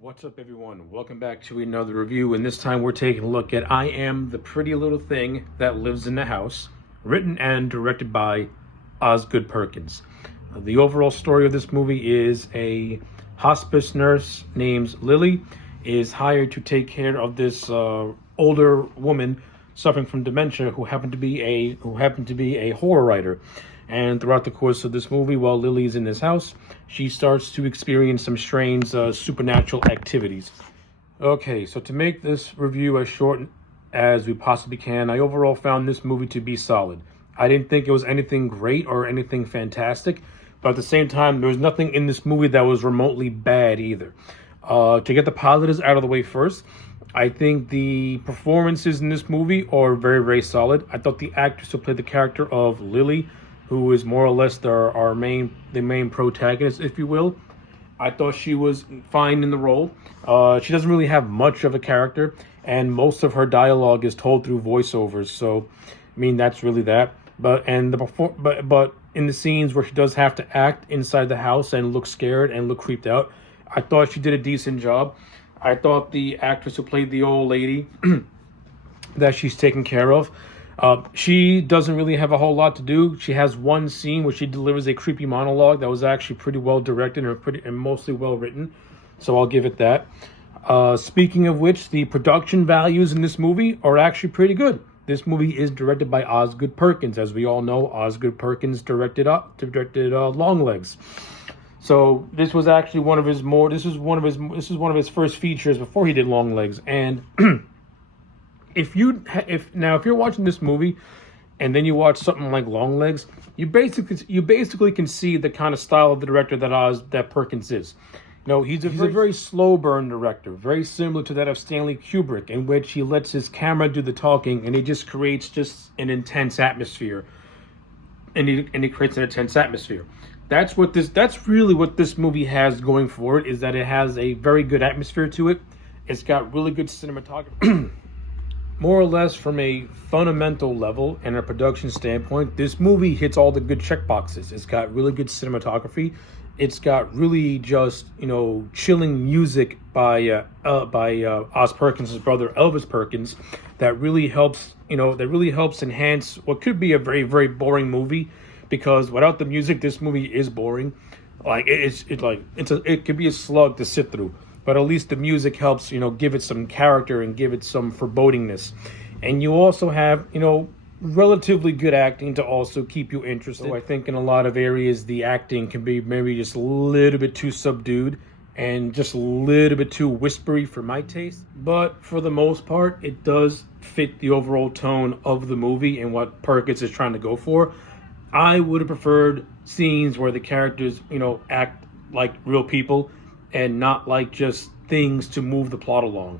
What's up, everyone? Welcome back to another review, and this time we're taking a look at I Am the Pretty Little Thing That Lives in the House, written and directed by Oz Perkins. The overall story of this movie is a hospice nurse named Lily is hired to take care of this older woman suffering from dementia who happened to be a horror writer. And throughout the course of this movie, while Lily is in this house, she starts to experience some strange supernatural activities. Okay, so to make this review as short as we possibly can, I overall found this movie to be solid. I didn't think it was anything great or anything fantastic, but at the same time, there was nothing in this movie that was remotely bad either. To get the positives out of the way first, I think the performances in this movie are very, very solid. I thought the actress who played the character of Lily, who is more or less the main protagonist, if you will, I thought she was fine in the role. She doesn't really have much of a character, and most of her dialogue is told through voiceovers. So, I mean, that's really that. But in the scenes where she does have to act inside the house and look scared and look creeped out, I thought she did a decent job. I thought the actress who played the old lady that she's taken care of, she doesn't really have a whole lot to do. She has one scene where she delivers a creepy monologue that was actually pretty well directed and mostly well written. So I'll give it that. Speaking of which, the production values in this movie are actually pretty good. This movie is directed by Oz Perkins. As we all know, Oz Perkins directed Longlegs. So this was actually one of his first features before he did Longlegs. And if you're watching this movie and then you watch something like Longlegs, you basically can see the kind of style of the director that Perkins is. You know, he's a very slow burn director, very similar to that of Stanley Kubrick, in which he lets his camera do the talking and he just creates an intense atmosphere. And he creates an intense atmosphere. That's really what this movie has going for it, is that it has a very good atmosphere to it. It's got really good cinematography. More or less, from a fundamental level and a production standpoint, this movie hits all the good check boxes. It's got really good cinematography. It's got really just, chilling music by Oz Perkins' brother Elvis Perkins that really helps enhance what could be a very, very boring movie, because without the music, this movie is boring. It could be a slug to sit through. But at least the music helps, give it some character and give it some forebodingness. And you also have, relatively good acting to also keep you interested. So I think in a lot of areas, the acting can be maybe just a little bit too subdued and just a little bit too whispery for my taste. But for the most part, it does fit the overall tone of the movie and what Perkins is trying to go for. I would have preferred scenes where the characters, act like real people and not like just things to move the plot along.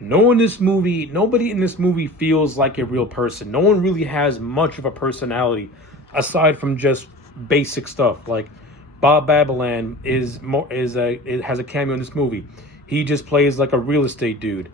Nobody in this movie feels like a real person. No one really has much of a personality aside from just basic stuff. Like Bob Balaban has a cameo in this movie. He just plays like a real estate dude.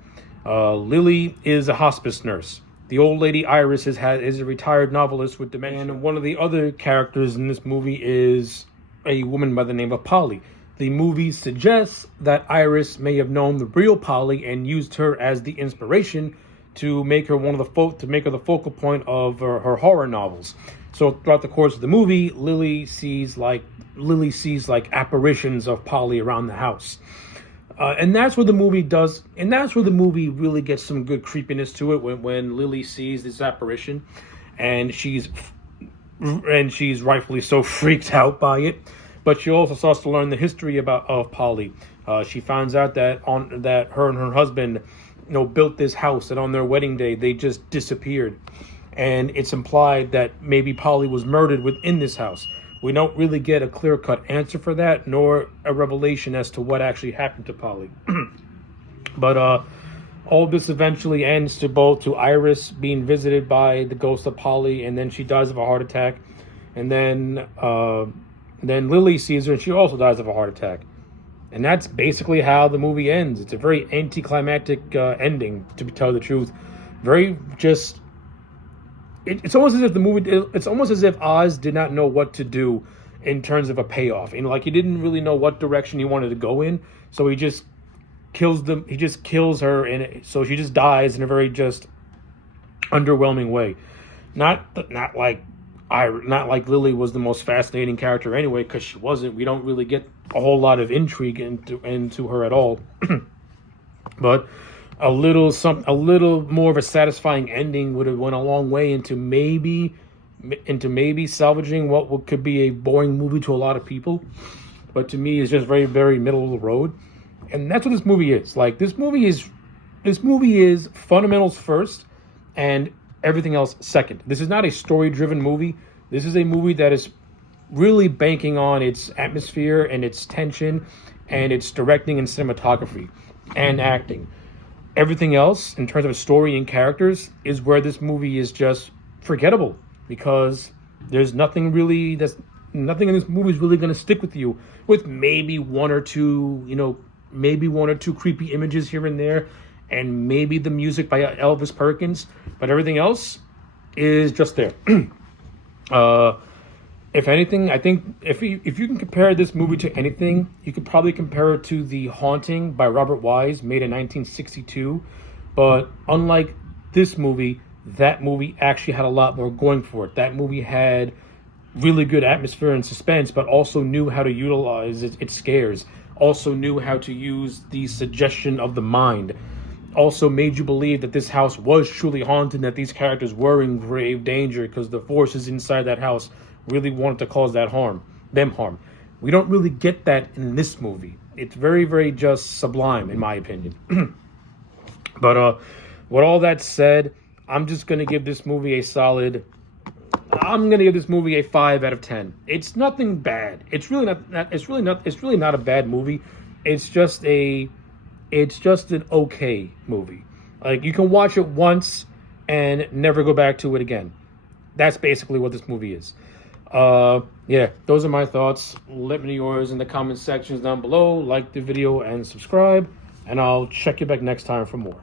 Lily is a hospice nurse. The old lady Iris is a retired novelist with dementia. And one of the other characters in this movie is a woman by the name of Polly. The movie suggests that Iris may have known the real Polly and used her as the inspiration to make her the focal point of her horror novels. So throughout the course of the movie, Lily sees apparitions of Polly around the house. And that's where the movie really gets some good creepiness to it when Lily sees this apparition, and she's rightfully so freaked out by it. But she also starts to learn the history of Polly. She finds out that her and her husband, built this house, and on their wedding day they just disappeared, and it's implied that maybe Polly was murdered within this house. We don't really get a clear-cut answer for that, nor a revelation as to what actually happened to Polly. But all this eventually ends to Iris being visited by the ghost of Polly, and then she dies of a heart attack, and then Lily sees her and she also dies of a heart attack. And that's basically how the movie ends. It's a very anticlimactic ending, to tell the truth. Very just... It's almost as if Oz did not know what to do in terms of a payoff. He didn't really know what direction he wanted to go in. So he just He just kills her, and so she just dies in a very just underwhelming way. Not like Lily was the most fascinating character anyway, because she wasn't. We don't really get a whole lot of intrigue into her at all. But a little more of a satisfying ending would have went a long way into maybe salvaging what could be a boring movie to a lot of people. But to me, it's just very, very middle of the road. And that's what this movie is. Like, this movie is fundamentals first and everything else second. This is not a story-driven movie. This is a movie that is really banking on its atmosphere and its tension and its directing and cinematography and acting. Everything else, in terms of story and characters, is where this movie is just forgettable, because there's nothing in this movie is really going to stick with you, with maybe one or two creepy images here and there, and maybe the music by Elvis Perkins, but everything else is just there. If anything, I think if you can compare this movie to anything, you could probably compare it to The Haunting by Robert Wise, made in 1962. But unlike this movie, that movie actually had a lot more going for it. That movie had really good atmosphere and suspense, but also knew how to utilize its scares, also knew how to use the suggestion of the mind, also made you believe that this house was truly haunted, that these characters were in grave danger because the forces inside that house really wanted to cause them harm. We don't really get that in this movie. It's very, very just sublime, in my opinion. But with all that said, I'm just gonna give this movie a 5 out of 10. It's nothing bad. It's really not a bad movie. It's just an okay movie. Like, you can watch it once and never go back to it again. That's basically what this movie is. Yeah, those are my thoughts. Let me know yours in the comment sections down below. Like the video and subscribe, and I'll check you back next time for more.